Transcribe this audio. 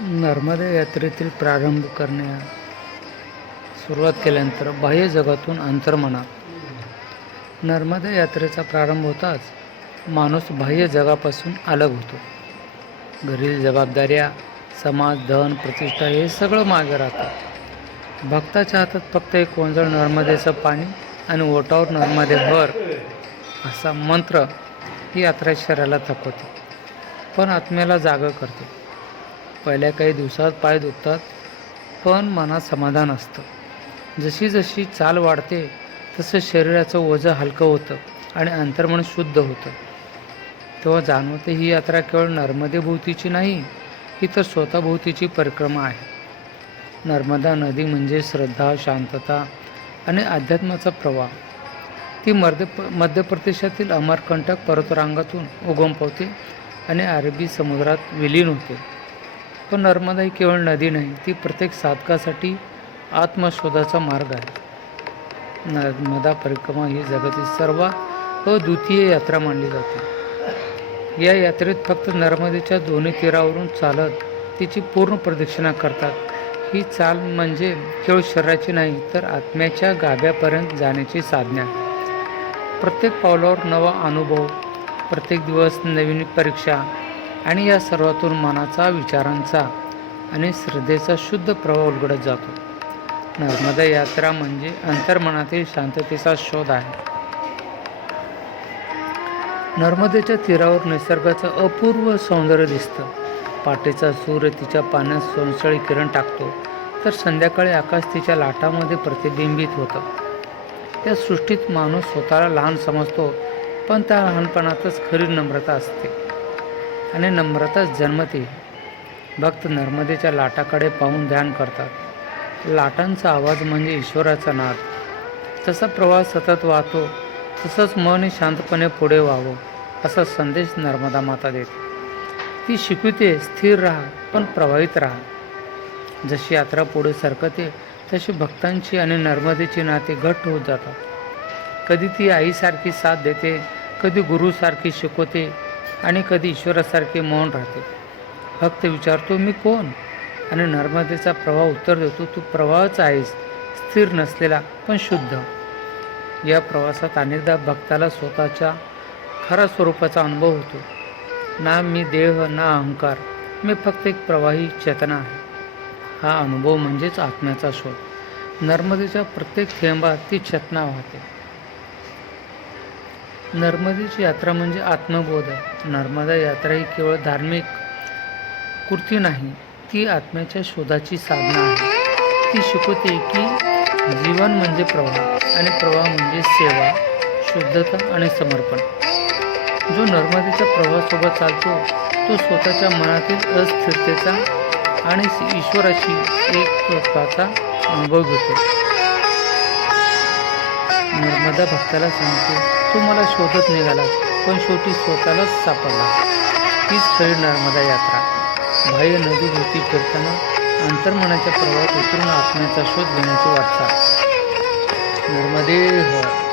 नर्मदा यात्रेतील प्रारंभ करण्यास सुरुवात केल्यानंतर बाह्य जगातून अंतर्मनात नर्मदा यात्रेचा प्रारंभ होताच माणूस बाह्य जगापासून अलग होतो. घरील जबाबदाऱ्या, समाज, धन, प्रतिष्ठा हे सगळं मागे राहतं. भक्ताच्या हातात फक्त एक ओंजळ नर्मदेचं पाणी आणि ओठावर नर्मदे भर असा मंत्र ही यात्रा शरीराला थकवते, पण आत्म्याला जागं करते. पहिल्या काही दिवसात पाय दुखतात, पण मनात समाधान असतं. जशी जशी चाल वाढते तसं शरीराचं ओझं हलकं होतं आणि अंतर्मन शुद्ध होतं. तेव्हा जाणवते ही यात्रा केवळ नर्मदेभोवतीची नाही, ही तर स्वतःभोवतीची परिक्रमा आहे. नर्मदा नदी म्हणजे श्रद्धा, शांतता आणि अध्यात्माचा प्रवाह. ती मध्य प्रदेशातील अमरकंटक पर्वतरांगातून उगम पावते आणि अरबी समुद्रात विलीन होते. पण नर्मदा ही केवळ नदी नाही, ती प्रत्येक साधकासाठी आत्मशोधाचा मार्ग आहे. नर्मदा परिक्रमा ही जगातील सर्वात अद्वितीय यात्रा मानली जाते. या यात्रेत फक्त नर्मदेच्या दोन्ही तीरावरून चालत तिची पूर्ण प्रदक्षिणा करतात. ही चाल म्हणजे केवळ शरीराची नाही, तर आत्म्याच्या गाभ्यापर्यंत जाण्याची साधना. प्रत्येक पावलावर नवा अनुभव, प्रत्येक दिवस नवीन परीक्षा आणि या सर्वातून मनाचा, विचारांचा आणि श्रद्धेचा शुद्ध प्रवाह उलगडत जातो. नर्मदा यात्रा म्हणजे अंतर्मनातील शांततेचा शोध आहे. नर्मदेच्या तीरावर निसर्गाचं अपूर्व सौंदर्य दिसतं. पहाटेचा सूर्य तिच्या पाण्यात सोनसळी किरण टाकतो, तर संध्याकाळी आकाश तिच्या लाटांमध्ये प्रतिबिंबित होतं. या सृष्टीत माणूस स्वतःला लहान समजतो, पण त्या लहानपणातच खरी नम्रता असते आणि नम्रताच जन्मते. भक्त नर्मदेच्या लाटाकडे पाहून ध्यान करतात. लाटांचा आवाज म्हणजे ईश्वराचा नाद. जसा प्रवाह सतत वाहतो, तसंच मन शांतपणे पुढे व्हावं असा संदेश नर्मदा माता देते. ती शिकवते, स्थिर राहा पण प्रवाहित राहा. जशी यात्रा पुढे सरकते तशी भक्तांची आणि नर्मदेची नाते घट्ट होत जातात. कधी ती आईसारखी साथ देते, कधी गुरुसारखी शिकवते आणि कधी ईश्वरासारखे मौन राहते. भक्त विचारतो, मी कोण? आणि नर्मदेचा प्रवाह उत्तर देतो, तू प्रवाहच आहेस, स्थिर नसलेला पण शुद्ध. या प्रवासात अनेकदा भक्ताला स्वतःच्या खऱ्या स्वरूपाचा अनुभव होतो. ना मी देह, ना अहंकार, मी फक्त एक प्रवाही चेतना आहे. हा अनुभव म्हणजेच आत्म्याचा शोध. नर्मदेच्या प्रत्येक थेंबात ती चेतना वाहते. नर्मदेची यात्रा म्हणजे आत्मबोध आहे. नर्मदा यात्रा ही केवळ धार्मिक कृती नाही, ती आत्म्याच्या शोधाची साधना आहे. ती शिकवते की जीवन म्हणजे प्रवाह आणि प्रवाह म्हणजे सेवा, शुद्धता आणि समर्पण. जो नर्मदेच्या प्रवाहासोबत चालतो तो स्वतःच्या मनातील अस्थिरतेचा आणि ईश्वराशी एकत्वाचा अनुभव घेतो. नर्मदा भक्ताला सांगते, तू मला शोधत निघाला, पण शेवटी स्वतःलाच सापडला. हीच खरी नर्मदा यात्रा. बाह्य नदीभोवती फिरताना अंतर्मनाच्या प्रवाहात उतरून आत्म्याचा शोध घेण्याची वाटचाल. नर्मदे हो.